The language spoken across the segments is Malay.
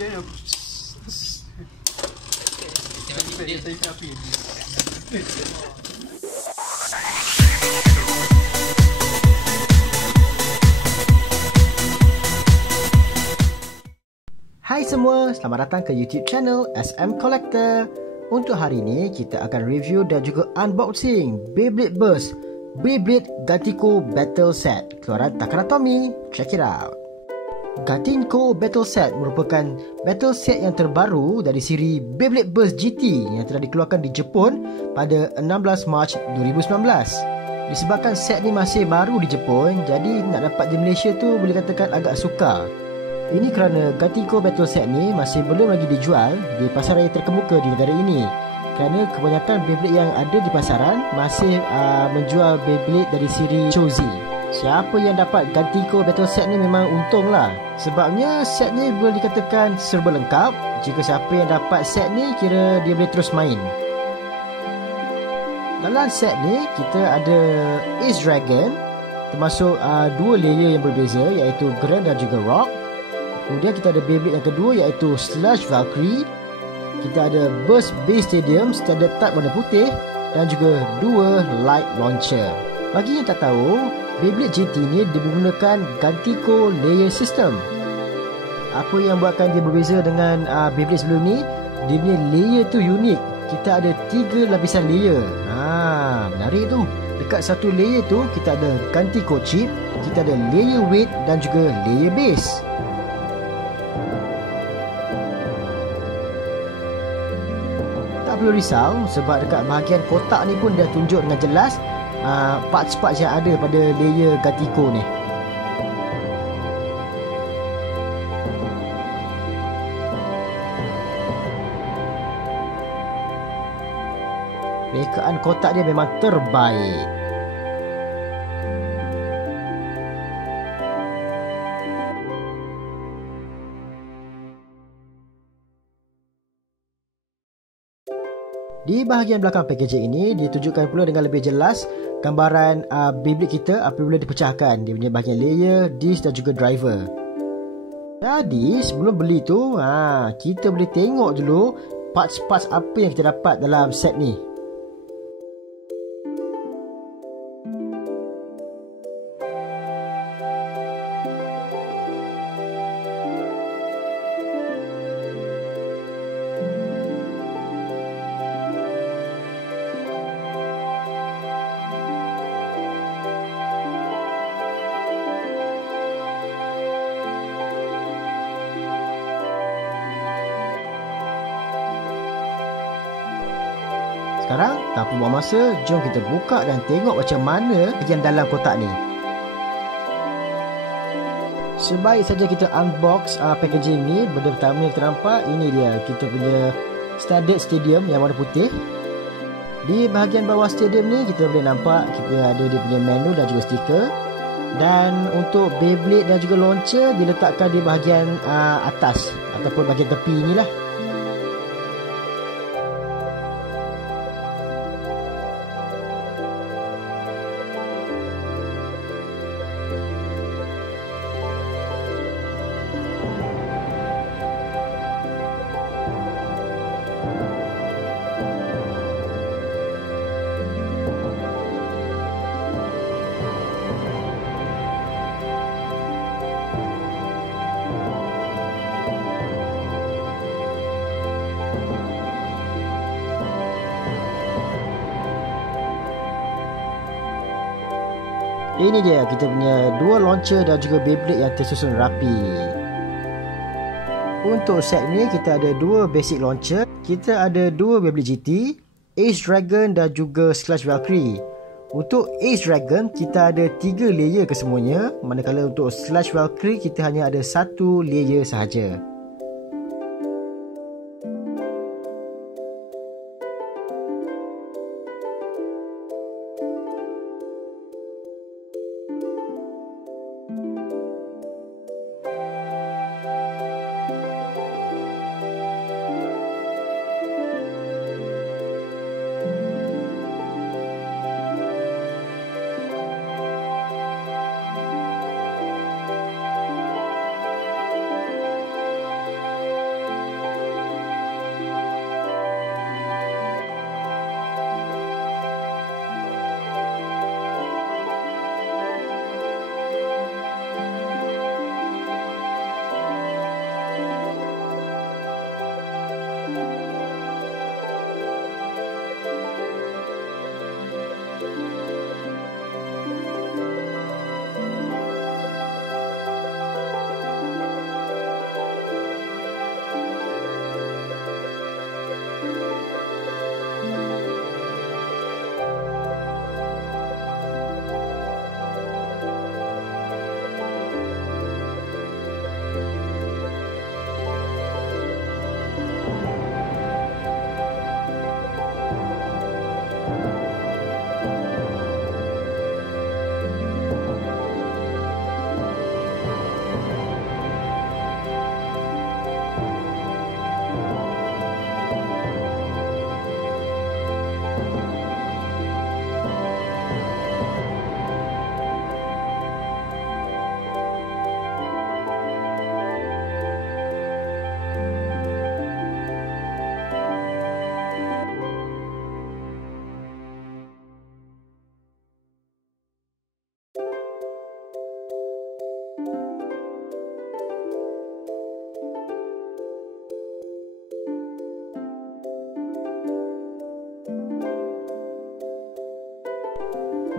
kan aku. Saya api. Hai semua, selamat datang ke YouTube channel SM Collector. Untuk hari ini kita akan review dan juga unboxing Beyblade Burst Beyblade Gatinko Battle Set keluaran Takara Tomy. Check it out. Gatinko Battle Set merupakan battle set yang terbaru dari siri Beyblade Burst GT yang telah dikeluarkan di Jepun pada 16 Mac 2019. Disebabkan set ni masih baru di Jepun, jadi nak dapat di Malaysia tu boleh katakan agak sukar. Ini kerana Gatinko Battle Set ni masih belum lagi dijual di pasaran yang terkemuka di negara ini. Kerana kebanyakan Beyblade yang ada di pasaran masih menjual Beyblade dari siri Chozy. Siapa yang dapat Gatinko Battle Set ni memang untung lah. Sebabnya set ni boleh dikatakan serba lengkap. Jika siapa yang dapat set ni, kira dia boleh terus main. Dalam set ni kita ada Ace Dragon, termasuk dua layer yang berbeza, iaitu Grand dan juga Rock. Kemudian kita ada Beyblade yang kedua, iaitu Slush Valkyrie. Kita ada Burst Base Stadium standard type warna putih dan juga dua light launcher. Bagi yang tak tahu, Beyblade GT ni menggunakan Gatinko layer system. Apa yang buatkan dia berbeza dengan Beyblade sebelum ni? Dia punya layer tu unik. Kita ada 3 lapisan layer. Menarik tu. Dekat satu layer tu kita ada Gatinko chip, kita ada layer weight dan juga layer base. Tak perlu risau sebab dekat bahagian kotak ni pun dia tunjuk dengan jelas parts-parts yang ada pada layer Gatinko ni. Rekaan kotak dia memang terbaik. Di bahagian belakang packaging ini ditunjukkan pula dengan lebih jelas gambaran Beyblade kita apabila dipecahkan. Dia punya bahagian layer, disc dan juga driver. Jadi sebelum beli tu kita boleh tengok dulu parts-parts apa yang kita dapat dalam set ni. Sekarang, tanpa buang masa, jom kita buka dan tengok macam mana bahagian dalam kotak ni. Sebaik saja kita unbox packaging ni. Benda pertama yang kita nampak, ini dia kita punya standard stadium yang warna putih. Di bahagian bawah stadium ni kita boleh nampak kita ada dia punya menu dan juga stiker. Dan untuk Beyblade dan juga launcher diletakkan di bahagian atas ataupun bahagian tepi ni lah. Ini dia kita punya dua launcher dan juga Beyblade yang tersusun rapi. Untuk set ni kita ada dua basic launcher. Kita ada dua Beyblade GT, Ace Dragon dan juga Slush Valkyrie. Untuk Ace Dragon kita ada 3 layer kesemuanya, manakala untuk Slush Valkyrie kita hanya ada 1 layer sahaja.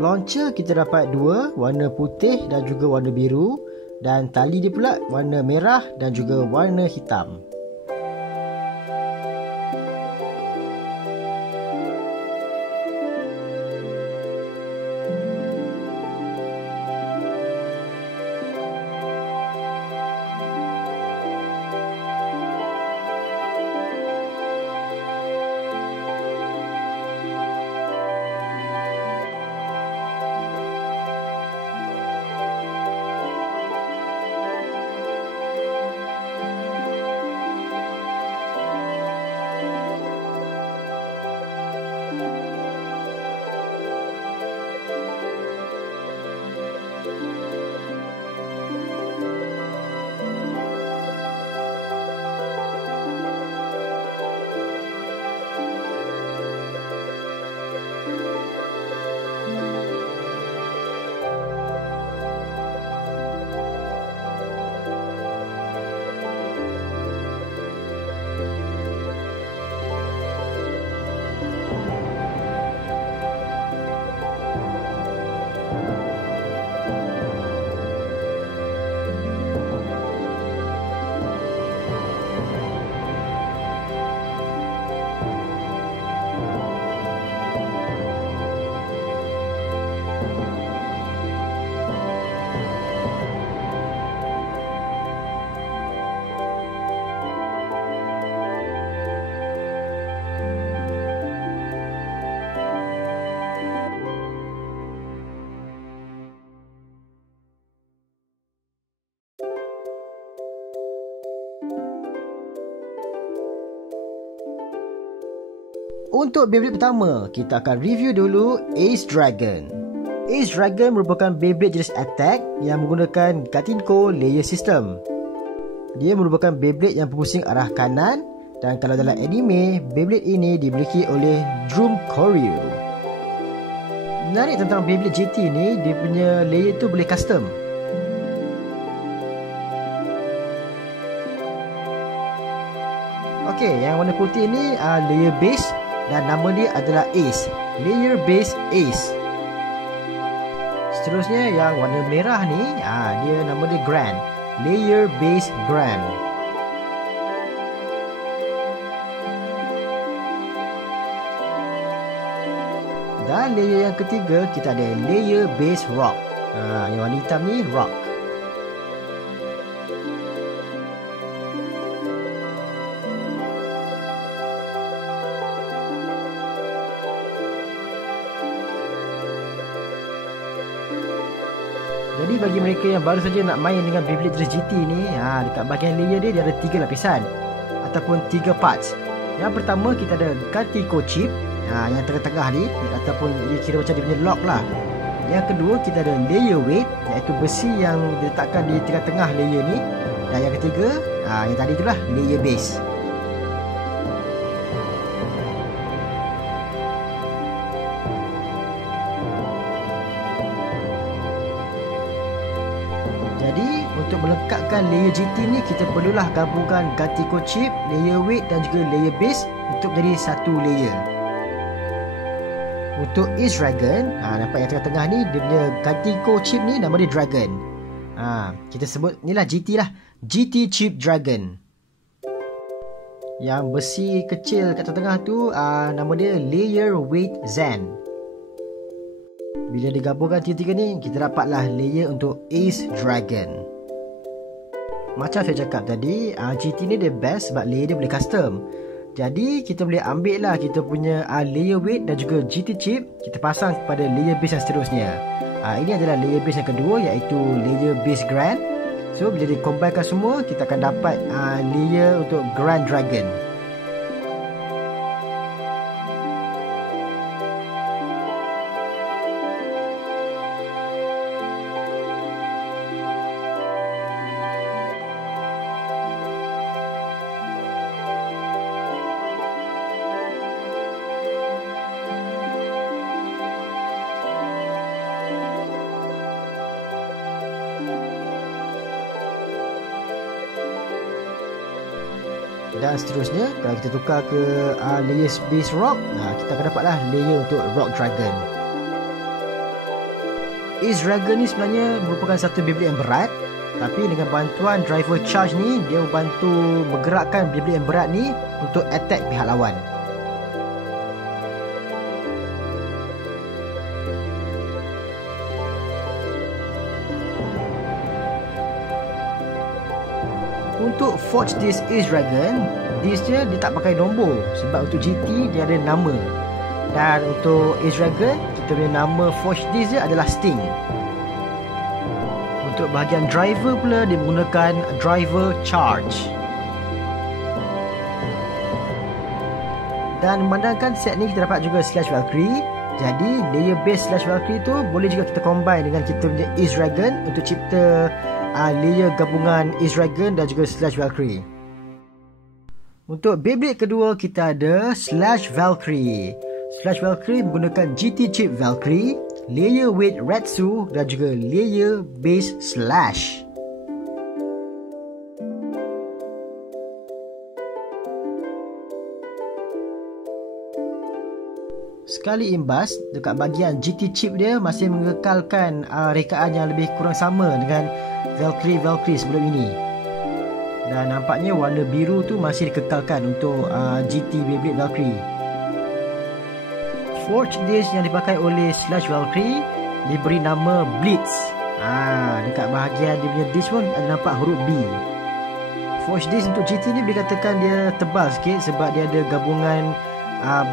Launcher kita dapat dua, warna putih dan juga warna biru, dan tali dia pula warna merah dan juga warna hitam. Untuk Beyblade pertama, kita akan review dulu Ace Dragon. Ace Dragon merupakan Beyblade jenis attack yang menggunakan Gatinko layer system. Dia merupakan Beyblade yang berpusing arah kanan, dan kalau dalam anime, Beyblade ini dimiliki oleh Drum Koryu. Menarik tentang Beyblade GT ni, dia punya layer tu boleh custom. Okey, yang warna putih ni layer base dan nama dia adalah Ace, layer base Ace. Seterusnya yang warna merah ni, dia nama dia Grand, layer base Grand. Dan layer yang ketiga, kita ada layer base Rock. Yang warna hitam ni Rock. Jadi bagi mereka yang baru saja nak main dengan Beyblade jenis GT ni, dekat bahagian layer dia ada 3 lapisan ataupun 3 parts. Yang pertama kita ada Gatinko chip, yang tengah-tengah ni, ataupun dia kira macam dia punya lock lah. Yang kedua kita ada layer weight, iaitu besi yang diletakkan di tengah-tengah layer ni. Dan yang ketiga, yang tadi itulah layer base. Jadi untuk melengkapkan layer GT ni, kita perlulah gabungkan Gatinko chip, layer weight dan juga layer base untuk jadi satu layer. Untuk Ace Dragon, nampak yang tengah-tengah ni, dia punya Gatinko chip ni nama dia Dragon. Kita sebut ni lah GT lah, GT Chip Dragon. Yang besi kecil kat tengah tu, nama dia layer weight Zen. Bila digabungkan tiga-tiga ni, kita dapatlah layer untuk Ace Dragon. Macam saya cakap tadi, GT ni dia best sebab layer dia boleh custom. Jadi kita boleh ambil lah kita punya layer weight dan juga GT chip, kita pasang kepada layer base yang seterusnya. Ini adalah layer base yang kedua, iaitu layer base Grand. So bila dikombinekan semua, kita akan dapat layer untuk Grand Dragon. Dan seterusnya, kalau kita tukar ke layer base Rock, kita akan dapatlah layer untuk Rock Dragon. Ace Dragon ni sebenarnya merupakan satu Beyblade yang berat, tapi dengan bantuan driver charge ni, dia membantu bergerakkan Beyblade yang berat ni untuk attack pihak lawan. Untuk Forge Disc Ace Dragon, disc dia tak pakai nombor, sebab untuk GT dia ada nama. Dan untuk Ace Dragon, kita punya nama Forge Disc dia adalah Sting. Untuk bahagian driver pula, dia menggunakan driver charge. Dan memandangkan set ni kita dapat juga Slash Valkyrie. Jadi layer base Slash Valkyrie tu boleh juga kita combine dengan kita punya Ace Dragon untuk cipta layer gabungan Ace Dragon dan juga Slash Valkyrie. Untuk Beyblade kedua, kita ada Slash Valkyrie. Slash Valkyrie menggunakan GT chip Valkyrie, layer weight Retsu dan juga layer base Slash. Sekali imbas, dekat bahagian GT chip dia masih mengekalkan rekaan yang lebih kurang sama dengan Valkyrie sebelum ini. Dan nampaknya warna biru tu masih dikekalkan untuk GT Beyblade Valkyrie. Forge Disc yang dipakai oleh Slash Valkyrie diberi nama Blitz. Dekat bahagian dia punya disc pun ada nampak huruf B. Forge Disc untuk GT ni boleh katakan dia tebal sikit sebab dia ada gabungan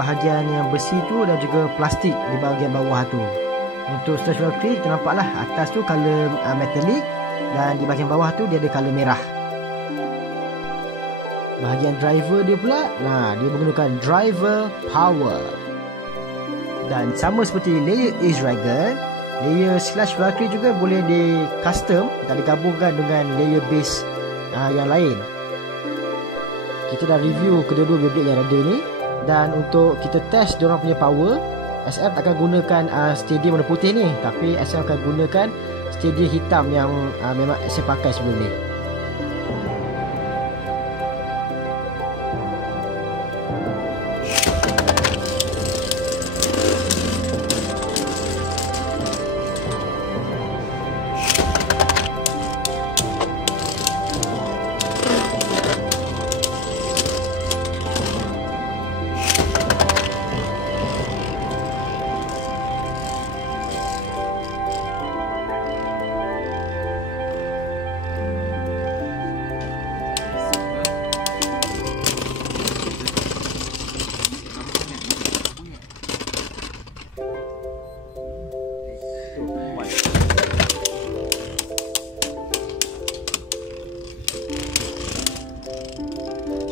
bahagian yang besi tu dan juga plastik di bahagian bawah tu. Untuk Slash Valkyrie kita nampaklah atas tu color metallic dan di bahagian bawah tu dia ada color merah. Bahagian driver dia pula, dia menggunakan driver power. Dan sama seperti layer Ace Dragon, layer Slash Valkyrie juga boleh di custom dan digabungkan dengan layer base yang lain. Kita dah review kedua-dua Beyblade yang ada ni. Dan untuk kita test diorang punya power, SM tak akan gunakan stadium warna putih ni, tapi SM akan gunakan stadium hitam yang memang SM pakai sebelum ni.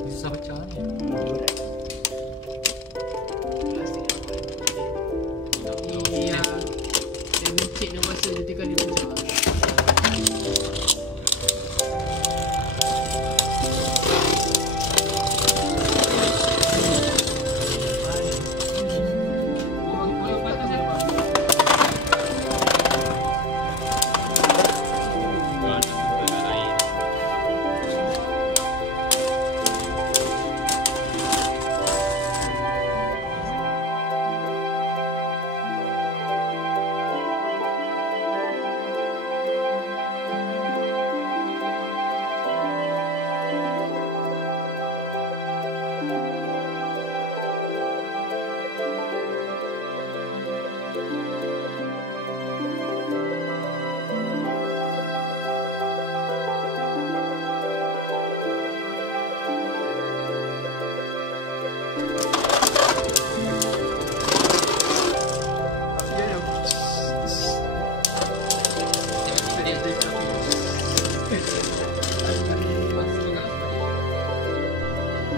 Susah pecah ni. Iya. Saya mencik nak masa dia tekan dia pecah.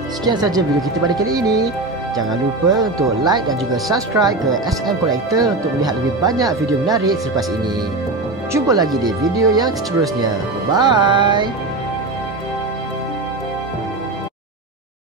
Sekian saja video kita pada kali ini. Jangan lupa untuk like dan juga subscribe ke SM Collector untuk melihat lebih banyak video menarik selepas ini. Jumpa lagi di video yang seterusnya. Bye!